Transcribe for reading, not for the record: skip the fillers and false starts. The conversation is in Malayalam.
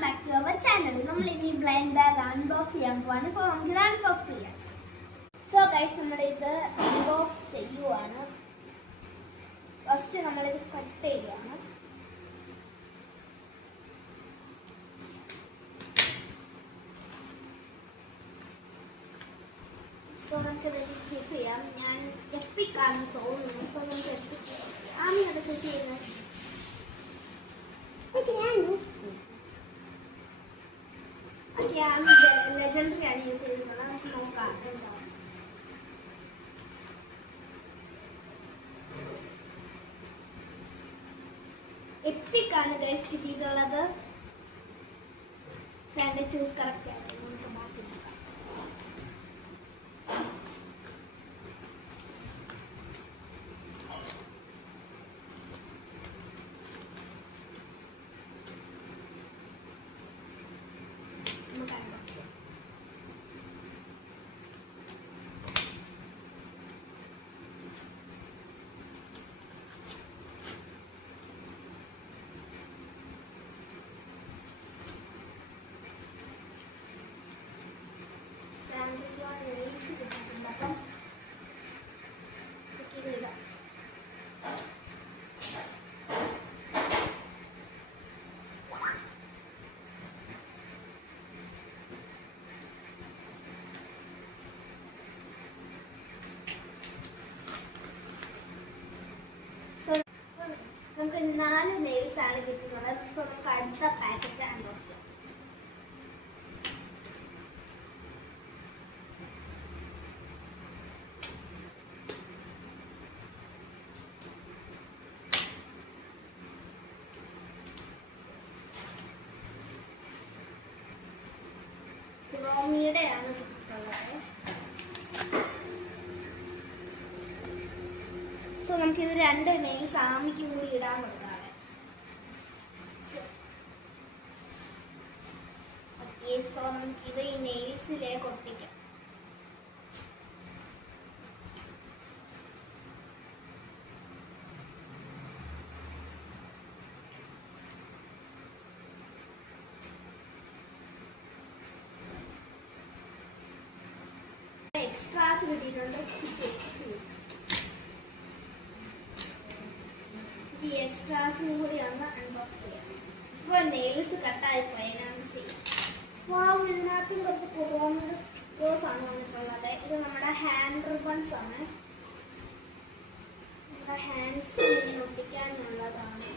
back to our channel. നമ്മൾ ഇനി ബ്ലൈൻഡ് ബാഗ് അൺബോക്സ് ചെയ്യാൻ പോവാണ്. സോ നമുക്ക് ഇത് അൺബോക്സ് ചെയ്യാം. സോ ഗൈസ് നമ്മൾ ഇത് അൺബോക്സ് ചെയ്യുവാണ്. ഫസ്റ്റ് നമ്മൾ ഇത് കട്ട് ചെയ്യുകയാണ്. സോ നമുക്ക് ഇത് ചെക്ക് ചെയ്യാം. ഞാൻ എപ്പിക് ആണെന്ന് തോന്നുന്നു. സോ നമുക്ക് എപ്പിക് ആമി അത് ചെക്ക് ചെയ്യുന്നത്. ലെജൻഡറി ആണ് യൂസ് ചെയ്യുന്നത്. നമുക്ക് നോക്കാം എന്താണ്. എപ്പിക് ആണ് ഗൈസ് കിട്ടിയിട്ടുള്ളത്. സാൻഡ് ചൂസ് കറക്റ്റ് ആണ്. നമുക്ക് മാറ്റി നോക്കാം. നമുക്ക് 4 നെയിൽസ് ആണ് കിട്ടുന്നത്. സോ നമുക്ക് അടുത്ത പാക്കറ്റ് അൺബോക്സ് ചെയ്യാം. റോമിയുടെയാണ് കിട്ടിയിട്ടുള്ളത്. സോ നമുക്കിത് 2 നെയിൽസ് ആമിക്ക് കൂടി ഇടാനുള്ളതാണ്. ഓക്കെ, സോ നമുക്കിത് ഈ നെയിൽസിലേക്ക് ഒട്ടിക്കാം. എക്സ്ട്രാസ് കിട്ടിയിട്ടുണ്ട്. ഈ എക്സ്ട്രാസും കൂടി ഒന്ന് അൺബോക്സ് ചെയ്യാം. ഇപ്പോൾ നെയിൽസ് കട്ടായി പോയതിനാണ് ചെയ്യാം. വാവ്, ഇതിനകത്തും കുറച്ച് കൊറോണയുടെ സ്റ്റിക്കേഴ്സ് ആണ് വന്നിട്ടുള്ളത്. ഇത് നമ്മുടെ ഹാൻഡ് റിബൺസ് ആണ്. നമ്മുടെ ഹാൻഡ്സ് ഒട്ടിക്കാനുള്ളതാണ്.